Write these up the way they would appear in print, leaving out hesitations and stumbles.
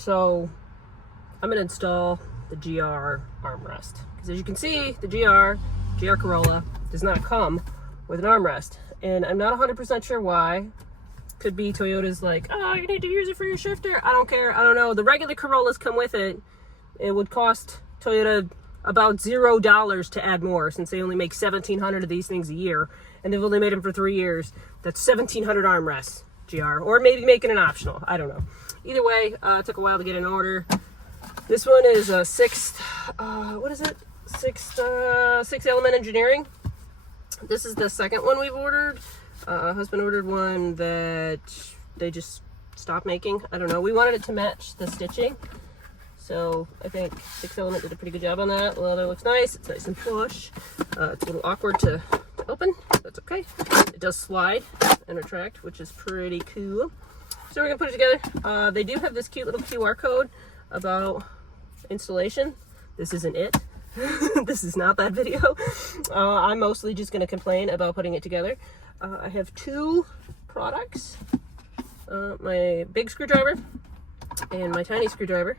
So I'm gonna install the GR armrest, because as you can see, the GR Corolla does not come with an armrest, and I'm not 100% sure why. Could be Toyota's like, oh, you need to use it for your shifter. I don't care. I don't know. The regular Corollas come with it. It would cost Toyota about $0 to add more, since they only make 1,700 of these things a year, and they've only made them for 3 years. That's 1,700 armrests, GR, or maybe making an optional. I don't know. Either way, it took a while to get an order. This one is a sixth Element Engineering. This is the second one we've ordered. Husband ordered one that they just stopped making. I don't know. We wanted it to match the stitching. So I think 6 Element did a pretty good job on that. The leather looks nice. It's nice and plush. It's a little awkward to open. That's okay. It does slide and retract, which is pretty cool. So we're going to put it together. They do have this cute little QR code about installation. This isn't it. This is not that video. I'm mostly just going to complain about putting it together. I have 2 products. My big screwdriver and my tiny screwdriver.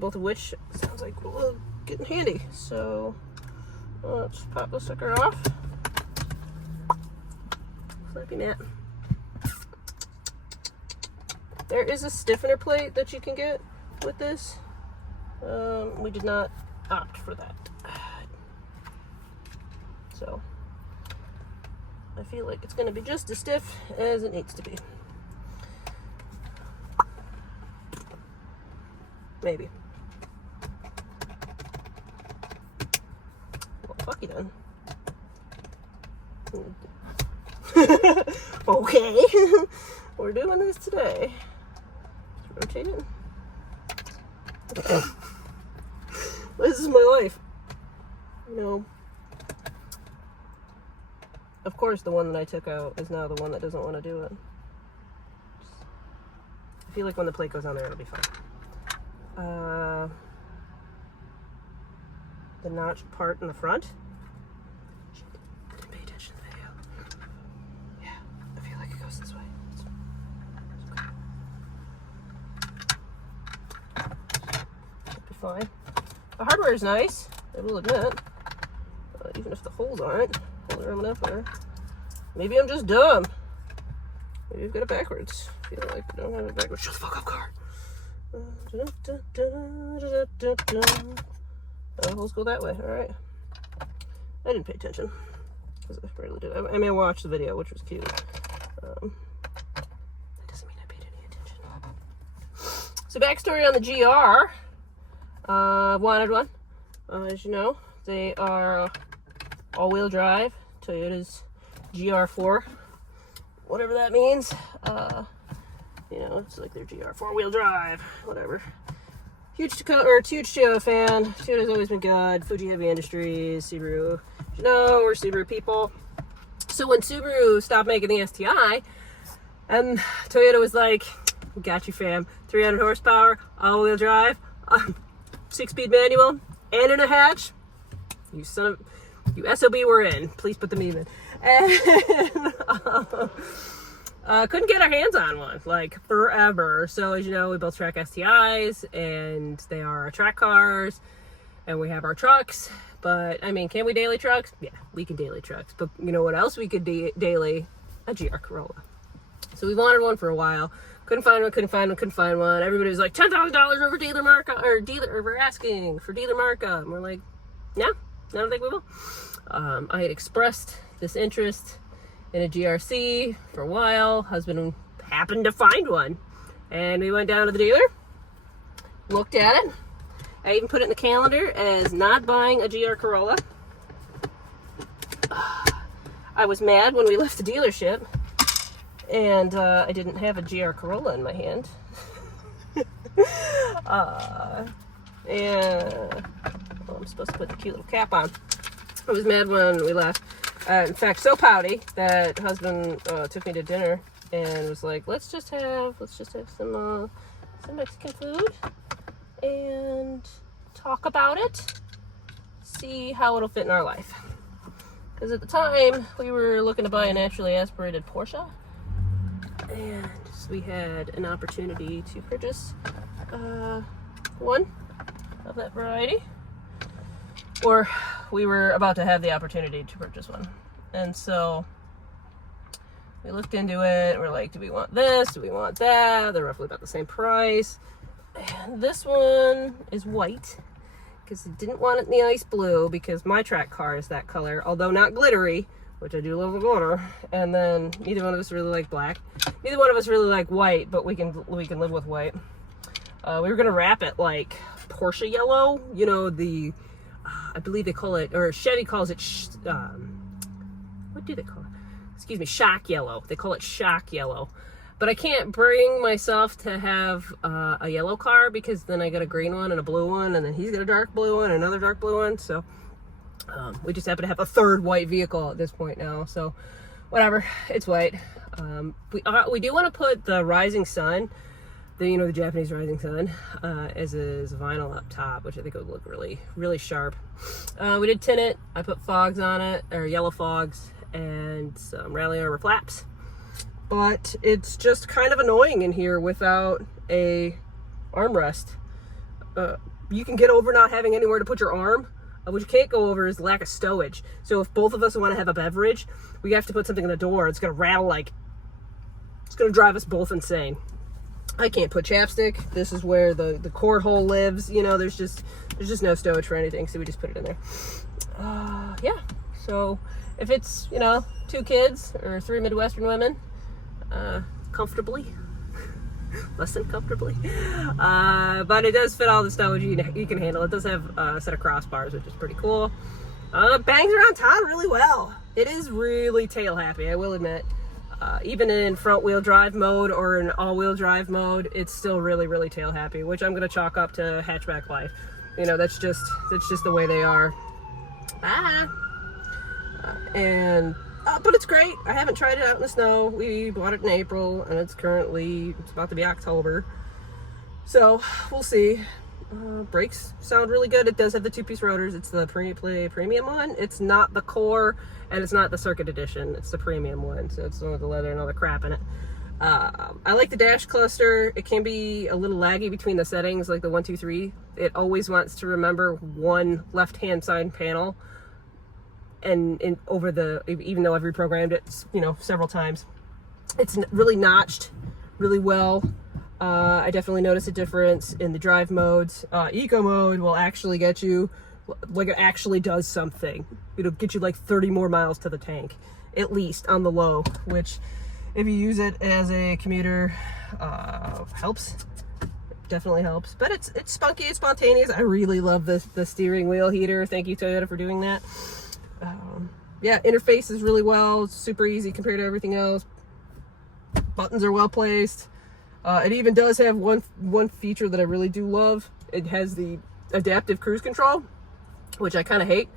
Both of which sounds like will get in handy. So let's pop the sucker off. Flappy mat. There is a stiffener plate that you can get with this. We did not opt for that. So I feel like it's going to be just as stiff as it needs to be. Maybe. Well, fuck you then. Okay. We're doing this today. Let's rotate it. This is my life. You know. Of course, the one that I took out is now the one that doesn't want to do it. I feel like when the plate goes on there, it'll be fine. The notch part in the front. Shit, I didn't pay attention to the video. Yeah, I feel like it goes this way. It's okay. Should be fine. The hardware is nice, I will admit. Even if the holes aren't firm enough there. Maybe I'm just dumb. Maybe I've got it backwards. I feel like I don't have it backwards. Shut the fuck up, car. Holes go that way. Alright. I didn't pay attention. Because I barely did. I mean, I watched the video, which was cute. That doesn't mean I paid any attention. So, backstory on the GR. Wanted one. As you know, they are all-wheel drive. Toyota's GR4. Whatever that means. You know, it's like their GR 4-wheel drive, whatever. Huge Toyota fan. Toyota's always been good. Fuji Heavy Industries, Subaru. You know, we're Subaru people. So when Subaru stopped making the STI, and Toyota was like, got you fam, 300 horsepower, all-wheel drive, 6-speed manual, and in a hatch, you SOB were in. Please put the meme in. And couldn't get our hands on one, like, forever. So, as you know, we both track STIs, and they are our track cars, and we have our trucks. But, I mean, can we daily trucks? Yeah, we can daily trucks. But you know what else we could daily? A GR Corolla. So we wanted one for a while. Couldn't find one. Everybody was like, $10,000 over dealer markup, or we're asking for dealer markup. And we're like, no, I don't think we will. I had expressed this interest in a GRC for a while. Husband happened to find one, and we went down to the dealer, looked at it. I even put it in the calendar as not buying a GR Corolla. I was mad when we left the dealership, and I didn't have a GR Corolla in my hand. I'm supposed to put the cute little cap on. I was mad when we left. In fact, so pouty that husband took me to dinner and was like, let's just have some Mexican food and talk about it, see how it'll fit in our life. Because at the time we were looking to buy a naturally aspirated Porsche, And so we had an opportunity to purchase one of that variety, or we were about to have the opportunity to purchase one. And so we looked into it. We're like, do we want this? Do we want that? They're roughly about the same price. And this one is white because I didn't want it in the ice blue because my track car is that color, although not glittery, which I do love the glitter. And then neither one of us really like black. Neither one of us really like white, but we can live with white. We were gonna wrap it like Porsche yellow, you know, the I believe they call it, or Chevy calls it what do they call it? Excuse me, shock yellow. They call it shock yellow. But I can't bring myself to have a yellow car because then I got a green one and a blue one, and then he's got a dark blue one and another dark blue one. So we just happen to have a third white vehicle at this point now. So whatever, it's white. We do want to put the rising sun, the Japanese rising sun, as a vinyl up top, which I think would look really, really sharp. We did tint it. I put fogs on it, or yellow fogs, and some rally armor flaps. But it's just kind of annoying in here without a armrest. You can get over not having anywhere to put your arm. What you can't go over is lack of stowage. So if both of us want to have a beverage, we have to put something in the door. It's going to rattle it's going to drive us both insane. I can't put chapstick. This is where the cord hole lives. There's just no stowage for anything, so we just put it in there. Yeah. So if it's, 2 kids or 3 Midwestern women, comfortably, less than comfortably, but it does fit all the stowage you can handle. It does have a set of crossbars, which is pretty cool. Bangs around town really well. It is really tail happy, I will admit. Even in front wheel drive mode or in all wheel drive mode, it's still really, really tail happy, which I'm going to chalk up to hatchback life. That's just the way they are. But it's great. I haven't tried it out in the snow. We bought it in April, and it's about to be October. So we'll see. Brakes sound really good. It does have the 2-piece rotors. It's the premium one. It's not the core, and it's not the circuit edition. It's the premium one. So it's one with the leather and all the crap in it. I like the dash cluster. It can be a little laggy between the settings, like the 1, 2, 3. It always wants to remember one left-hand side panel. And even though I've reprogrammed it, several times, it's really notched really well. I definitely notice a difference in the drive modes. Eco mode will actually get you, like, it actually does something. It'll get you like 30 more miles to the tank, at least on the low, which if you use it as a commuter, helps. Definitely helps. But it's spunky, it's spontaneous. I really love the steering wheel heater. Thank you, Toyota, for doing that. Yeah, interface is really well. It's super easy compared to everything else. Buttons are well placed. It even does have one feature that I really do love. It has the adaptive cruise control, which I kind of hate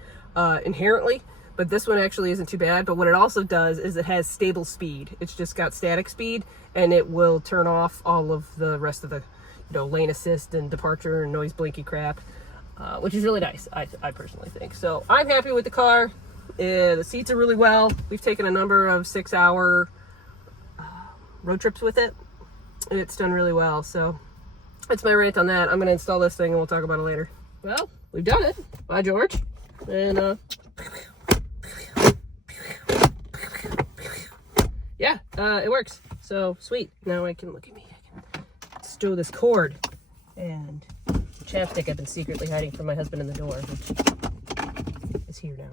inherently, but this one actually isn't too bad. But what it also does is it has stable speed. It's just got static speed, and it will turn off all of the rest of the lane assist and departure and noise blinky crap. Which is really nice, I personally think. So I'm happy with the car. The seats are really well. We've taken a number of 6-hour road trips with it, and it's done really well. So that's my rant on that. I'm going to install this thing, and we'll talk about it later. Well, we've done it. Bye, George. And yeah, it works. So sweet. Now I can, look at me, I can stow this cord and chapstick I've been secretly hiding from my husband in the door, which is here now.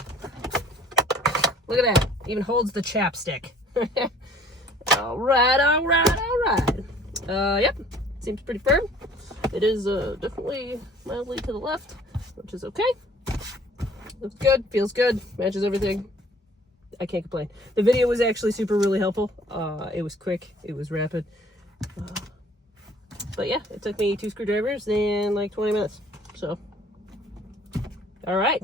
Look at that. Even holds the chapstick. All right. Yep. Seems pretty firm. It is definitely mildly to the left, which is okay. Looks good. Feels good. Matches everything. I can't complain. The video was actually really helpful. It was quick. It was rapid. But yeah, it took me 2 screwdrivers and like 20 minutes. So, all right.